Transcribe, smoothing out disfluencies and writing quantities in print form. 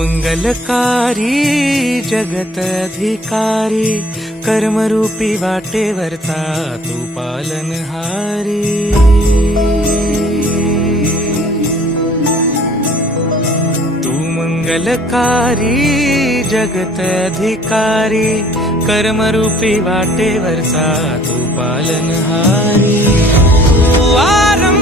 मंगलकारी जगत अधिकारी, कर्मरूपी वाटेवरचा तू पालनहारी। तू मंगलकारी जगत अधिकारी, कर्मरूपी वाटेवरचा तू पालनहारी। तू आरंभ